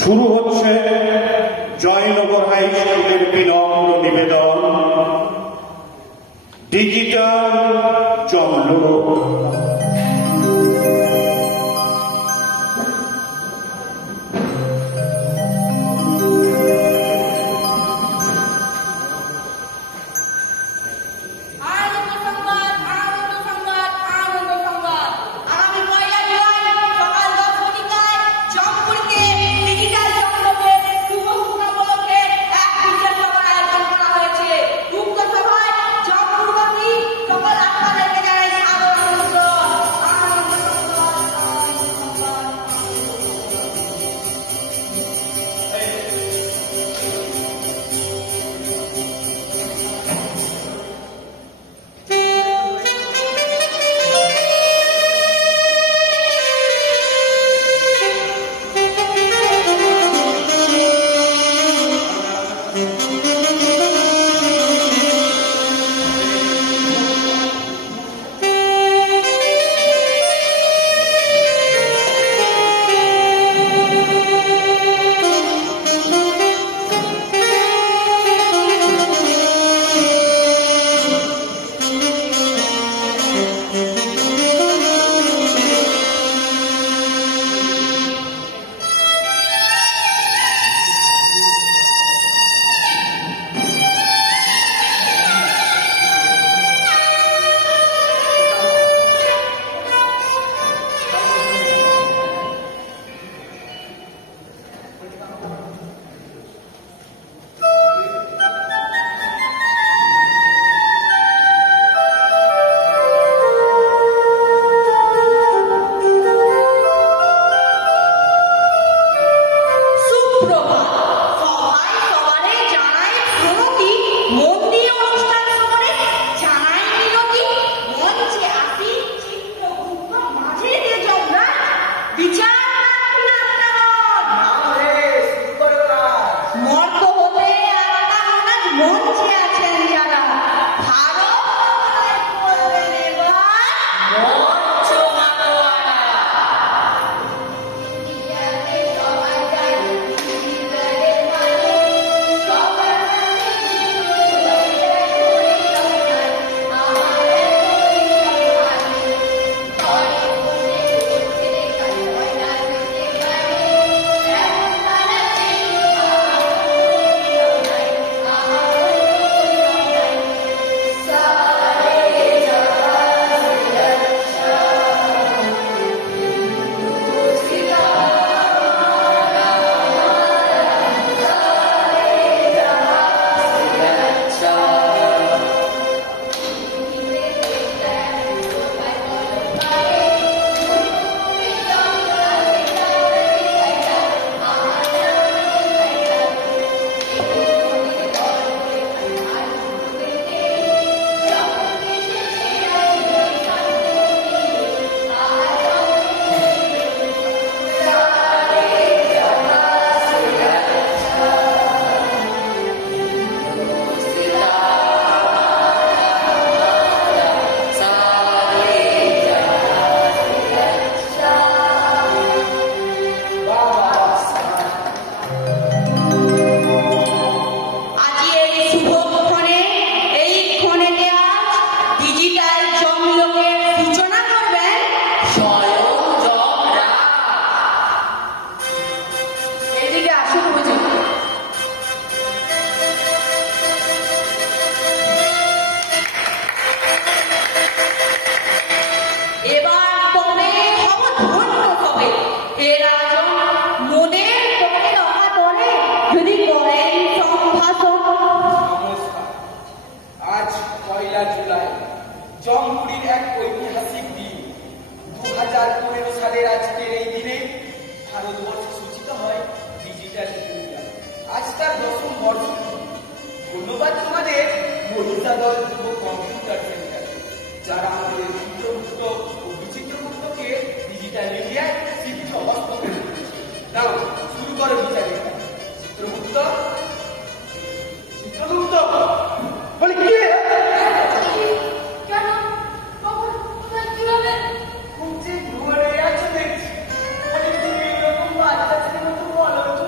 শুরু হচ্ছে জয়নগর হাই স্কুলের বিনম্র নিবেদন, ডিজিটাল জমলোক। জমপুরীর এক ঐতিহাসিক দিন। 2015 সালের আজকের এই দিনে ভারতবর্ষে সূচিত হয় ডিজিটাল ইন্ডিয়া। আজ তার 10ম বর্ষ। ধন্যবাদ তোমাদের মহিষাদল যুব কম্পিউটার সেন্টার, যারা আমাদের চিত্রগুপ্ত ও বিচিত্রগুপ্তকে ডিজিটাল ইন্ডিয়ায় সিদ্ধহস্ত করে তুলেছে। নাও শুরু করো বিচারিকা। চিত্রগুপ্ত চিত্রগুপ্ত বলি কি খুব যে ঘুরে আছো দেখছি। অনেকদিন এরকম বাচ্চাদের মতো বলো তো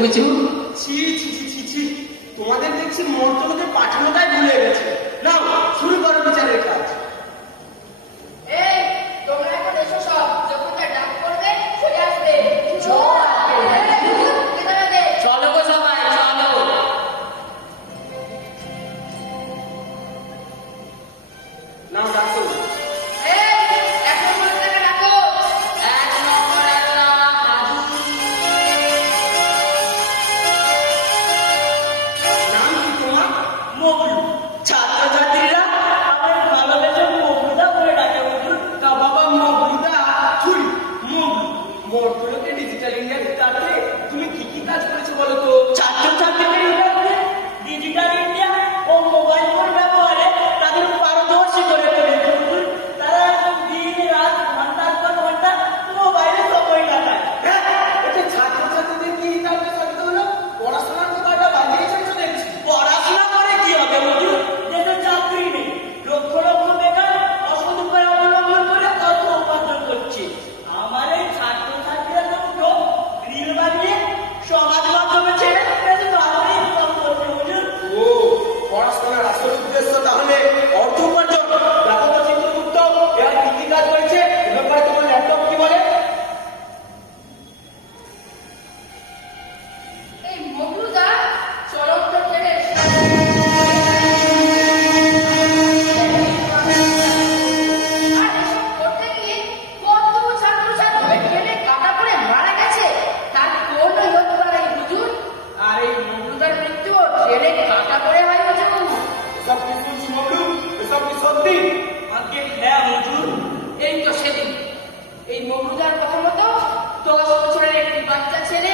হুজুর। ছি ছি ছি ছি ছি, তোমাদের দেখছি মন্ত্রকে পাঠানোটাই ভুলে গেছে। নাও শুরু করো বিচারের কাজ। এই তোমরা এখন এসো সব, যখন তার ডাক করবে চলে আসবে। চলো গো সবাই, চলো। নাও ডাকো। এক নম্বর থেকে ডাকো। 1 নম্বর আল্লাহ হাজির। নাম কি তোমার? মগলু। ছাত্রছাত্রীরা আমার ভালোবেসে মগলুদা বলে ডাকে হুজুর। তা বাবা মগলুদা চুরি মগলু মন্ত্রকে ডিজিটাল ইন্ডিয়া তাতে তুমি কি কি কাজ করেছো বলো তো? ছাত্রছাত্রীদের ব্যাপারে ডিজিটাল ইন্ডিয়া ও মোবাইল ফোন ব্যবহারে তাদের পারদর্শী করে তুলেছে হুজুর। তারা এখন দিন রাত ঘন্টার পর ঘন্টা মোবাইলে সময় কাটায়। হ্যাঁ, এটা ছাত্রছাত্রীদের কি কাজে সাথে হলো? পড়াশোনার কথাটা বাজিয়েছে তো দেখছি। পড়াশোনা করে কি হবে হুজুর? দেশে চাকরি নেই, লক্ষ লক্ষ বেকার অসৎ উপায় অবলম্বন করে অর্থ উপার্জন করছে। আমার এই ছাত্রছাত্রীরা তো রিল বানিয়ে সমাজ মাধ্যমে ছেড়ে বেশ ভালোই ইনকাম করছে হুজুর। ও, পড়াশোনার আসল উদ্দেশ্য তাহলে অর্থ উপার্জন। দেখো তো চিত্রগুপ্ত, এরা কি কি কাজ করেছে এ ব্যাপারে তোমার ল্যাপটপ কি বলে? এই মগলুদা চলন্ত ট্রেনের আর এসব করতে গিয়ে কত ছাত্রছাত্রী ট্রেনে কাটা পড়ে মারা গেছে, তার কোনো ইয়ত্তা নেই হুজুর। আর এই মগলুদার মৃত্যু ট্রেনে কাটা পড়ে হয় হুজুর। এসব কি শুনছি মগলু? এসব কি সত্যি? আগে হ্যাঁ হুজুর। এই তো সেদিন এই মগলুদার কথা মতো 10 বছরের একটি বাচ্চা ছেলে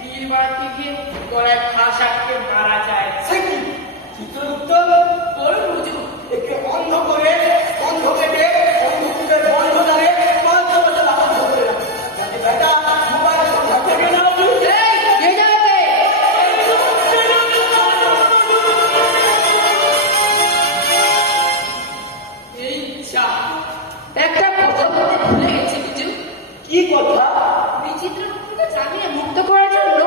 বিয়ে বাড়াতে গিয়ে গলায় ফাঁস আটকে মারা যায়। সে কি? চিত্রগুপ্ত বলুন হুজুর। একে অন্ধ করে অন্ধ কেটে অন্ধকূপের বন্ধ দ্বারে 5 বছর আবদ্ধ করে রাখে। যাতে বেটা মোবাইল ফোন হাতে পেয়ে না হুজুর। এই নিয়ে যাও একে। এই চা একটা কথা বলতে ভুলে গেছি হুজুর। কি কথা? বিচিত্র মুক্তকে জামিনে মুক্ত করার জন্য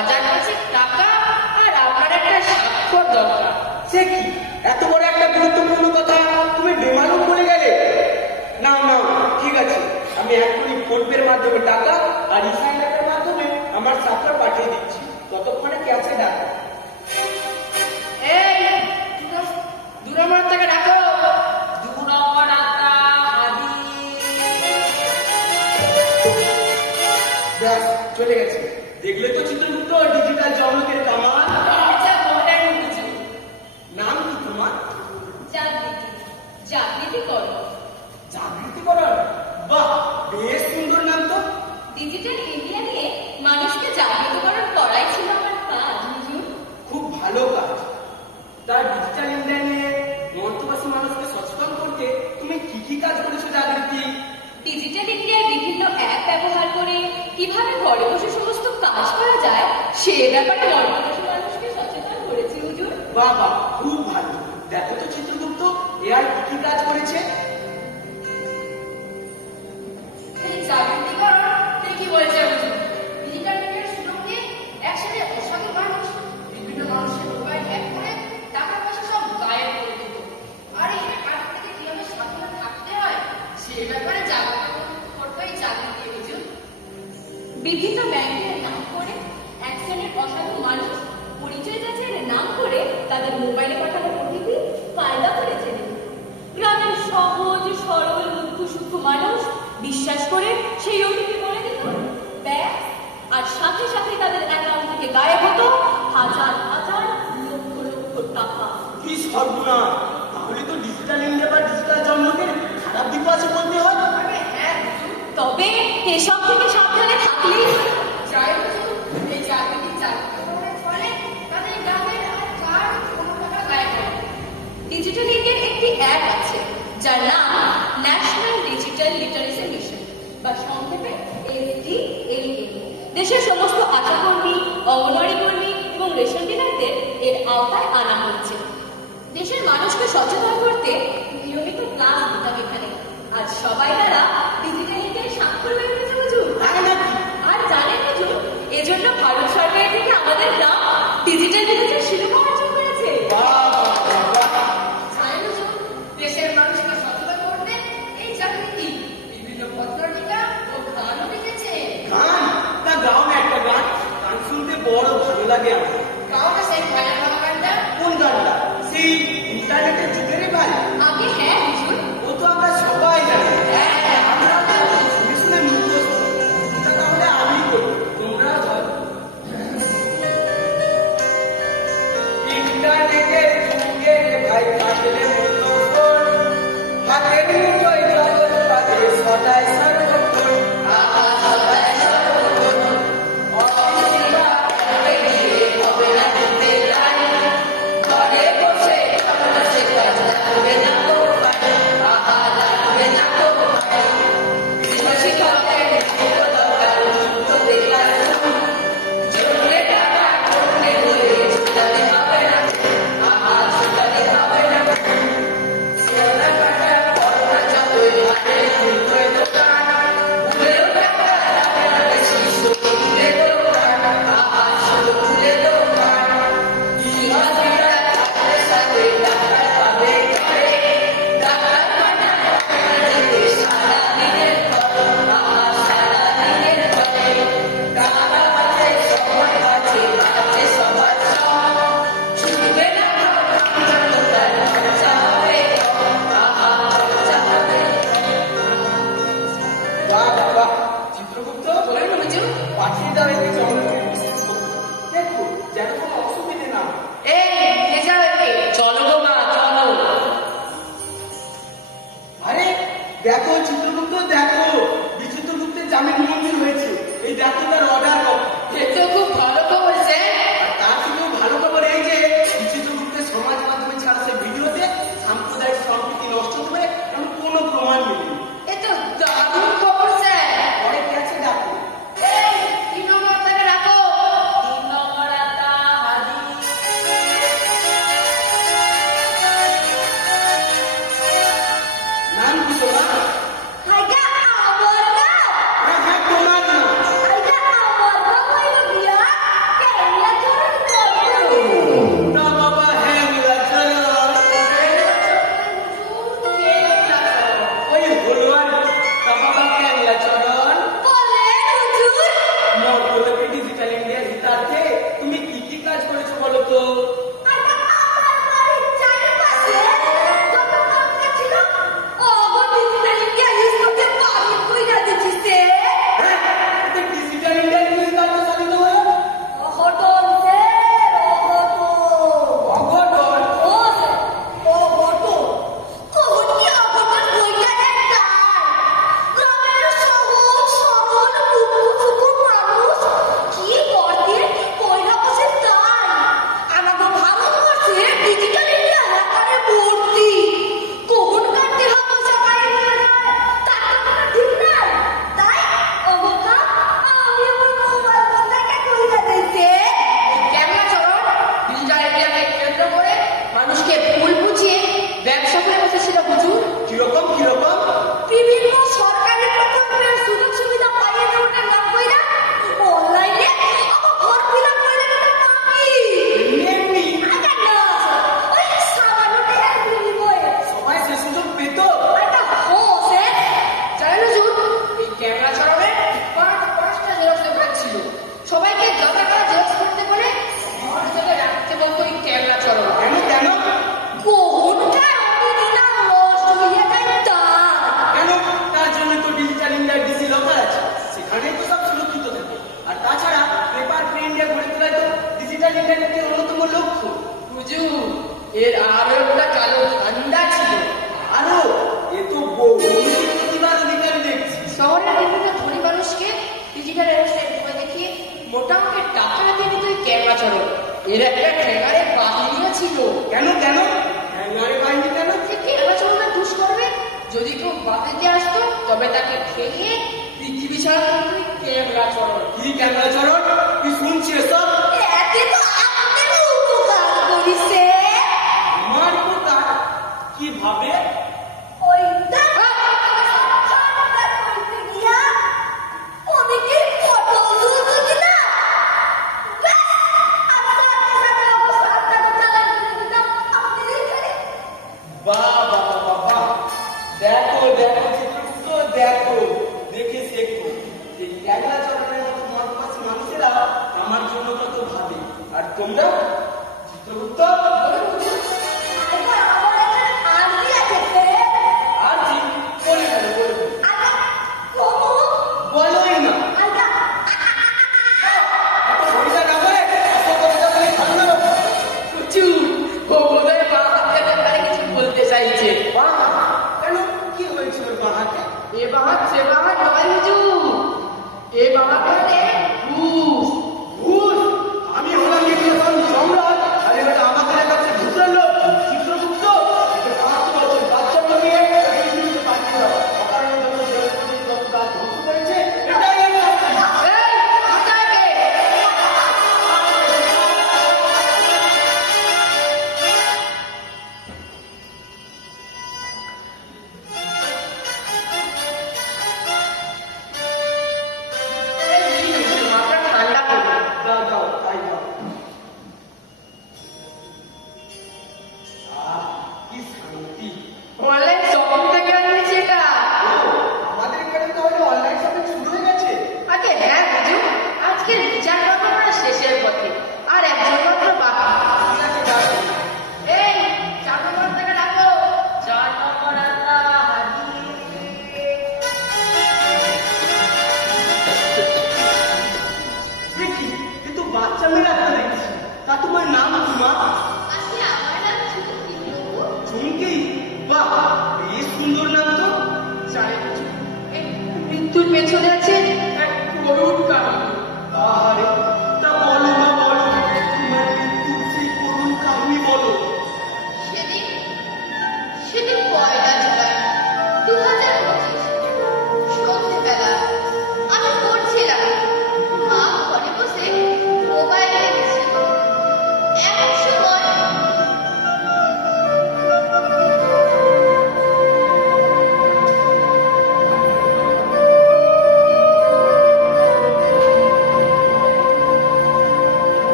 1000 টাকা আর আপনার একটা স্বাক্ষর দরকার। সে কি? এত বড় একটা গুরুত্বপূর্ণ কথা তুমি বেমালুম বলে গেলে। নাও নাও, ঠিক আছে, আমি এখনই ফোনপের মাধ্যমে টাকা আর ইসাইলের মাধ্যমে আমার স্বাক্ষর পাঠিয়ে দিচ্ছি। ততক্ষণে ক্যাশে ডাকা। এই 2 নম্বর থেকে ডাকো। 2 নম্বর আল্লাহ হাজির। ব্যাস, চলে গেছে। দেখলে তো চিত্রগুপ্ত, ডিজিটাল জগতের কামাল। আচ্ছা বলেন হুজুর। নাম কি তোমার? জাগৃতি করো। জাগৃতি করার? বাহ, বেশ সুন্দর নাম তো। ডিজিটাল ইন্ডিয়া নিয়ে মানুষকে জাগৃত করার করাই ছিল আমার কাজ হুজুর। খুব ভালো কাজ। তার ডিজিটাল ইন্ডিয়া নিয়ে মর্তবাসী মানুষকে সচেতন করতে তুমি কি কি কাজ করেছো জাগৃতি? ডিজিটাল ইন্ডিয়ার বিভিন্ন অ্যাপ ব্যবহার করে কিভাবে ঘরে বসে সমস্ত কাজ করা যায় সে ব্যাপারে মর্তবাসী মানুষকে সচেতন করেছি হুজুর। বাবা, খুব ভালো। দেখো তো চিত্রগুপ্ত, এ আর কি কি কাজ করেছে? এই জাগৃতি করা কি বলেছে হুজুর? ডিজিটাল ইন্ডিয়ার সুযোগ নিয়ে একসাথে অসাধু মানুষ বিভিন্ন মানুষের মোবাইল হ্যাক করে টাকা পয়সা সব গায়েব করে দিত। আর এই হ্যাকার থেকে কিভাবে সাবধানে থাকতে হয় সে ব্যাপারে জাগ্রত করতেই জাগৃতি হুজুর। বিভিন্ন ব্যাংকের নাম করে এক শ্রেণীর অসাধু মানুষ পরিচয় যাচাইয়ের নাম করে তাদের মোবাইলে পাঠানো ওটিপি ফায়দা করেছে। গ্রামের সহজ সরল মুখ্য সূক্ষ্ম মানুষ বিশ্বাস করে সেই ওটিপি বলে দিত ব্যাস, আর সাথে সাথে তাদের অ্যাকাউন্ট থেকে গায়েব হতো হাজার হাজার লক্ষ লক্ষ টাকা। কি সর্বনাশ! তাহলে তো ডিজিটাল ইন্ডিয়া বা ডিজিটাল জন্মকের খারাপ দিক আছে বলতে হয়। হ্যাঁ হুজুর। তবে এসব থেকে সাবধানে থাকলেই যাই হুজুর। এই জাগৃতি চালুকরণের ফলে তাদের গ্রামের আর কার কোনো টাকা গায়েব হয় না। ডিজিটাল ইন্ডিয়ার একটি অ্যাপ আছে যার নাম ন্যাশনাল ডিজিটাল লিটারেসি মিশন বা সংক্ষেপে NDLM। দেশের সমস্ত আশাকর্মী, অঙ্গনওয়াড়ি কর্মী এবং রেশন ডিলারদের এর আওতায় আনা হচ্ছে। দেশের মানুষকে সচেতন করতে নিয়মিত ক্লাস দিতাম এখানে, আর সবাই তারা ডিজিটাল ইন্ডিয়ায় স্বাক্ষর বের করেছে হুজুর। তাই নাকি? আর জানেন হুজুর, এজন্য ভারত সরকারের থেকে ডিজিটাল বিদেশে শিরোপা অর্জন করেছে। বাহ, বাহ, বাহ, বাহ। জানেন হুজুর, দেশের মানুষকে সচেতন করতে এই চাকরিটি বিভিন্ন পত্রিকা ও গানও লিখেছে। গান? তা গাও না একটা গান। গান শুনতে বড় ভালো লাগে আমার। গাওটা সেই ভাইরাল হওয়া গানটা। কোন গানটা? সেই ইন্টারনেটের যুগের ভাই? আগে হ্যাঁ হুজুর। ও তো আমরা সবাই জানি। আমরা তো শুনে শুনে মুখস্থ। এটা তাহলে আমি করি, তোমরা ধরো। ইন্টারনেটের যুগে ভাই থাকলে মতো ফোন, হাতের মুঠোয় জগৎ পাবে সদাই সর্বক্ষণ। সদাই সর্বক্ষণ। অফিসে বা ব্যাংকে গিয়ে হবে না যেতে লাইন। ঘরে বসে সে কাজ লাগবে না তো পায়। লাগবে না তো পায়। শিক্ষকের দরকার যুক্ত দেখার জন্যে টাকা করতে হলে ছুটাতে হবে না। ছুটাতে হবে না। সোনা কাটা পড়া যাবে হাতে মুঠোয় দোকান। ভুলেও টাকা যাবে না বেশি শুধু খুলে দোকান। শুধু খুলে দোকান। হাজিরা থাকলে সাথে টাকা পাবে ঘরে। টাকার মানা যেতে সারা দিনের ঘর। সারা দিনের ঘরে। টাকা আছে সময় আছে আছে সবার সব। ছুটবে না দোকান খরচা হবে খরচা হবে। বাহ বাহ, চিত্রগুপ্ত বলেন হুজুর। পাঠিয়ে দাও একে জঙ্গলের বিশেষ করে। দেখো যেন কোনো অসুবিধে না হয়। এই নিয়ে যাও একে। চলো গো মা চলো। আরে দেখো চিত্রগুপ্ত, দেখো বিচিত্রগুপ্তের জামিন মঞ্জুর হয়েছে। এই দেখো তার অর্ডার কপি। এ তো খুব ভালো খবর স্যার। আর তার থেকেও ভালো খবর এই যে বিচিত্রগুপ্তের সমাজ মাধ্যমে ছাড়া সে ভিডিওতে সাম্প্রদায়িক সম্প্রীতি নষ্ট হবে এমন কোনো প্রমাণ মিলেনি। এ তো দারুণ খবর স্যার। পরে কি আছে দেখো। এই 3 নম্বর থেকে রাখো। 3 নম্বর আতা হাজির। নাম কি তোমার? হাইগা আমার না। হ্যাঁ হ্যাঁ তোমার নাম। হাইগা আমার না হইলো বিয়া। কেলা ধরে করবো। না বাবা হ্যাঁ মিলা চলো। ওই হলো আর তা বাবা ক্যাংলা চলন। বলেন হুজুর। মর্তলোকে ডিজিটাল ইন্ডিয়ার হিতার্থে তুমি কি কি কাজ করেছো বলো তো? আইগা আমার বাড়ির চারপাশে যত কাজ ছিল ওগো ডিজিটাল ইন্ডিয়া ইউজ করতে পারি কইরা দিছিছে। হ্যাঁ, এটা ডিজিটাল ইন্ডিয়ার কি কাজ চালিত হলো? অঘটন স্যার, অঘটন। অঘটন। ও স্যার, অঘটন। কখন কি অঘটন বইটা একটা? গ্রামের সহজ সরল দুঃখ মানুষ কি করতে কইরা বসে তাই। আমাদের ভারতবর্ষে ডিজিটাল ইন্ডিয়া এলাকারে ভর্তি। কখন কাটতে হবে সবাই বলে যায়। তার তো কোনো ঠিক নাই। তাই অবকা আমি আমার মোবাইল ফোনটাকে কইরা দিতে। কেমন চলো ডিজিটাল ইন্ডিয়াকে কেন্দ্র করে মানুষকে ভুল বুঝিয়ে ব্যবসা করে বসেছিল হুজুর। কিরকম কিরকম? বিভিন্ন সরকারি প্রকল্পের সুযোগ সুবিধা পাইয়ে দেওয়ার নাম কইরা অনলাইনে আমার ফর্ম ফিল আপ করে দেওয়ার নাম কি? এমনি আগে না ওই সামান্য টাকার বিনিময়ে সবাই সে সুযোগ পেত। একটা হোসে জানেন হুজুর এই ক্যামেরা চড়াবে পাঁচটা জেরক্স দোকান ছিল। সবাইকে দরকার করা জেরক্স করতে বলে ঘর থেকে রাখতে বলতো এই ক্যামেরা চড়ানো। কেন কেন? কোনটা অবিদিনা নষ্ট হইয়া যায় তা। কেন? তার জন্য তো ডিজিটাল ইন্ডিয়ার ডিসি লকার আছে, সেখানেই তো সব সুরক্ষিত থাকে। আর তাছাড়া পেপার ফ্রি ইন্ডিয়া গড়ে তোলাই তো ডিজিটাল ইন্ডিয়ার একটি অন্যতম লক্ষ্য। হুজুর এর আরো একটা কালো ঠান্ডা ছিল। আরো এ তো বহু প্রতিবার অধিকার দেখছি। শহরের বিভিন্ন ধনী মানুষকে ডিজিটাল ব্যবসায় ভয় দেখিয়ে মোটামুটি টাকা দিয়ে দিত এই ক্যামেরা চড়ো। এর একটা ঠেকারে বাহিনীও ছিল। কেন কেন? হ্যাঙ্গারে বাহিনী কেন? যে ক্যামেরা চড়ানো দুষ করবে যদি কেউ বাতিতে আসতো তবে তাকে খেয়ে পৃথিবী ছাড়া করবে ক্যামেরা চড়ো। কি ক্যামেরা চরণ? কি শুনছি এসব? এতে তো আপনারও উপকার করিছে। আমার উপকার কিভাবে? ওইটা সরকার কইতে গিয়া অনেকের ফটো তুলতো কিনা। ব্যাস, আর তার বাহ বাহ বাহ বাহ, দেখো দেখো চিত্রগুপ্ত, দেখো, দেখে শেখো। এই ক্যাংলা চরণের মতো মঠবাসী মানুষেরা আমার জন্য কত ভাবে, আর তোমরা চিত্রগুপ্ত আর জি বলে বলো, বলে বলো। বলোই না এত হরিদা না বলে আসল কথাটা বলে ভালো না বাবা। চুপ, ও বোধহয় মা হাতের ব্যাপারে কিছু বলতে চাইছে। বাহ, কেন কি হয়েছিল ওর বাঁ হাতে? এ বাহাত সে বাহাত নয় হুজুর, এ বাহাত মানে ঘুষ। ঘুষ? আমি হলাম এখন সম্রাট, আর এবার আমাদের কাছে ঘুষের লোক। চিত্রগুপ্ত এটা 5 বছর বাচ্চা নিয়ে পৃথিবীতে পাঠিয়ে দাও। অকারণে যত দেশপ্রেমিক যত কাজ ধ্বংস করেছে, এটাই আমি শাস্তি। এই, আচারকে! এই হুজুর, মাথা ঠান্ডা করুন। দাও দাও, তাই দাও। কি শান্তি। অনলাইন শপিং থেকে আনিয়েছি এটা। আমাদের এখানে তাহলে অনলাইন শপিং শুরু হয়ে গেছে। আগে হ্যাঁ হুজুর, আজকের বিচার পর্বটা শেষের পথে, আর একজন মাত্র বাকি। ঠিক আছে, যাও। এই, 4 নম্বর থেকে ডাকো। 4 নম্বর আল্লাহ হাজির। দেখি কিন্তু বাচ্চা মেয়েরা তো দেখছি। তা তোমার নাম কি মা? চুমকি? বাহ, বেশ সুন্দর নাম তো। জানেন হুজুর, এই মৃত্যুর পেছনে আছে এক করুণ কাহিনী। আহারে, তা বলো না বলো, তোমার মৃত্যুর সেই করুণ কাহিনী বলো। সেদিন 1 জুলাই 2025 সন্ধ্যেবেলা আমি পড়ছিলাম, মা ঘরে বসে মোবাইল দেখছিল। এমন সময়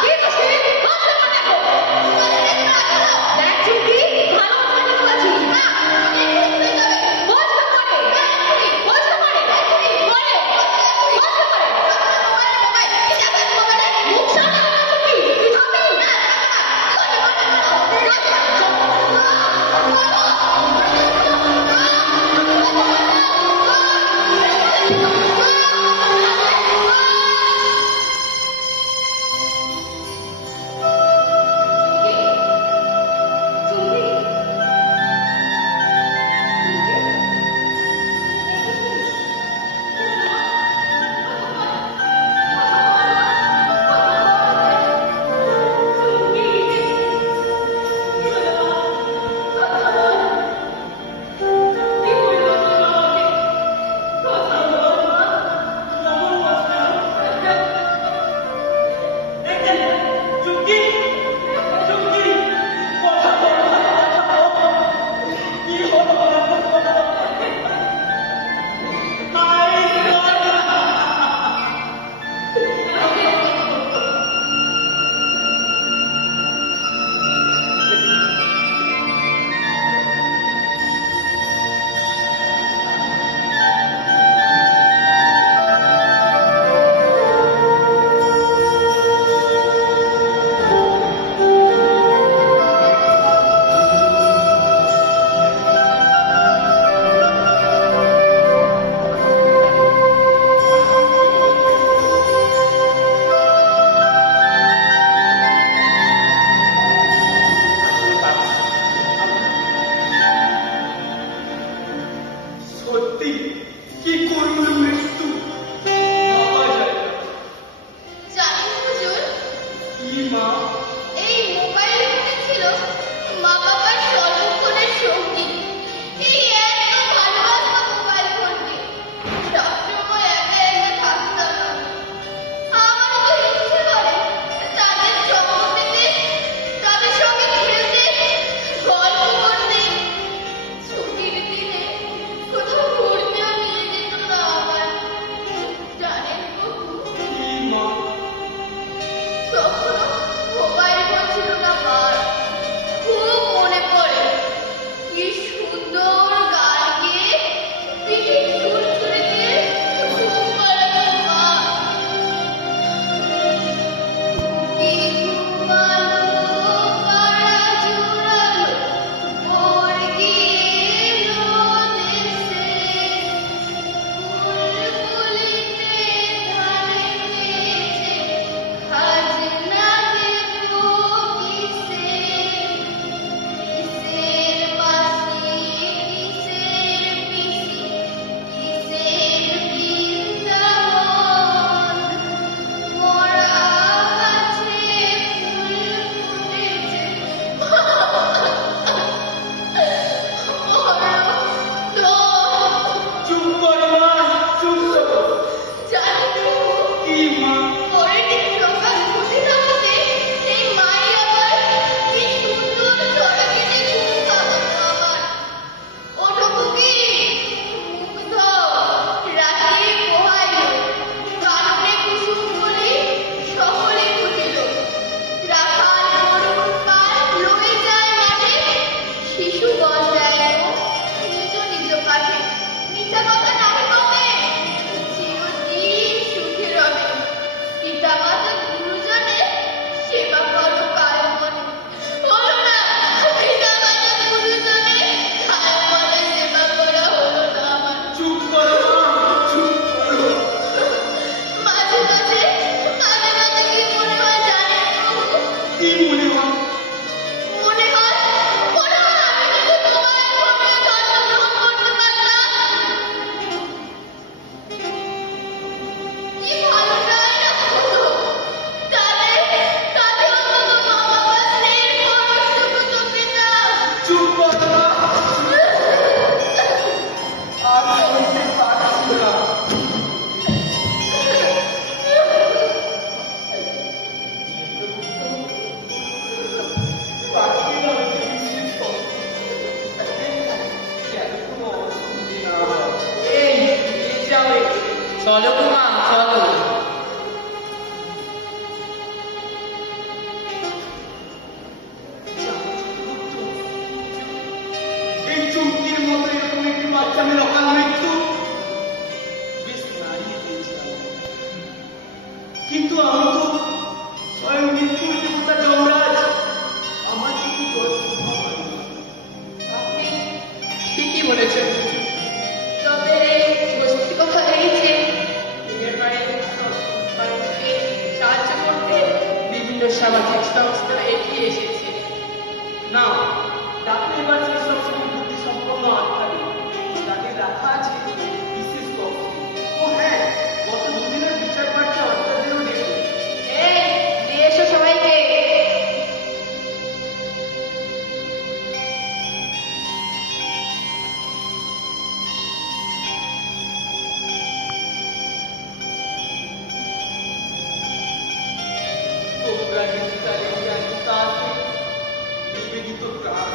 কি তো শুনি? চলো কুমা চলো। এই চুক্তির মতো এরকম একটি বাচ্চা মেয়ে অকাল মৃত্যু বেশ নাড়িয়ে দিয়েছিলাম, কিন্তু আমি তো স্বয়ং মৃত্যুর দেবতা যমরাজ, আমার কিছু আপনি ঠিকই বলেছেন, তবে সত্যি কথা এই যে নিজের বাড়ির সব মানুষকে সাহায্য করতে বিভিন্ন সামাজিক সংস্থা এগিয়ে এসেছে। না, তাতে এবার সেই সব বুদ্ধি সম্পন্ন আত্মা নেই, তাকে রাখা আছে বিশেষ কক্ষে। ও হ্যাঁ, গত দুদিনের বিচার পাচ্ছে আত্মাদেরও দেখুন। এই নিয়ে এসো সবাইকে। তোমরা ডিজিটাল ইন্ডিয়ার বিকাশে নিবেদিত প্রাণ।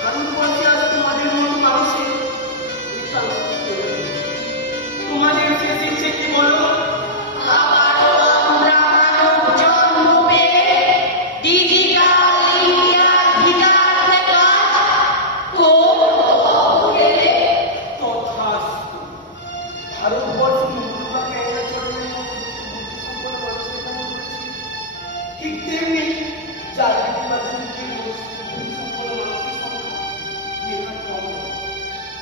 ভারতবর্ষে আজ তোমাদের মতো মানুষের বিশাল শক্তি রয়েছে। তোমাদের শেষ ইচ্ছে কি বলো? আবারও আমরা মানব জন্ম পেয়ে ডিজিটাল ইন্ডিয়ার বিকাশে কাজ করতে। তথাস্তু। ভারতবর্ষ মুদ্রা ক্যাংরাচরণের মতো বুদ্ধিসম্পন্ন মানুষের যেমন রয়েছে, ঠিক তেমনি জাগৃতি বা ঝুঁকির বুদ্ধিসম্পন্ন মানুষের সংখ্যা নেহাত কম নয়।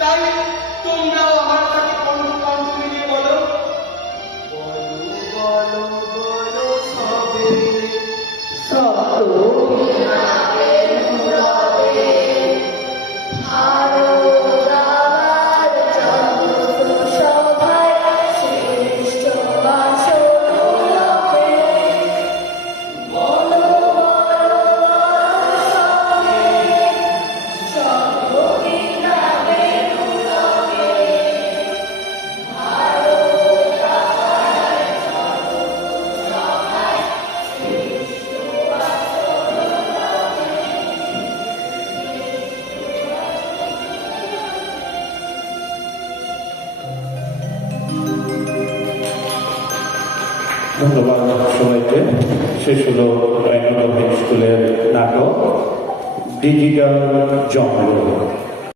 তাই তোমরাও আমার সাথে কণ্ঠ কণ্ঠ মিলিয়ে বলো, বলো বলো বলো সবে ধন্যবাদ সবাইকে। শেষ হলো জয়নগর হাই স্কুলের নাটক ডিজিটাল জঙ্গল।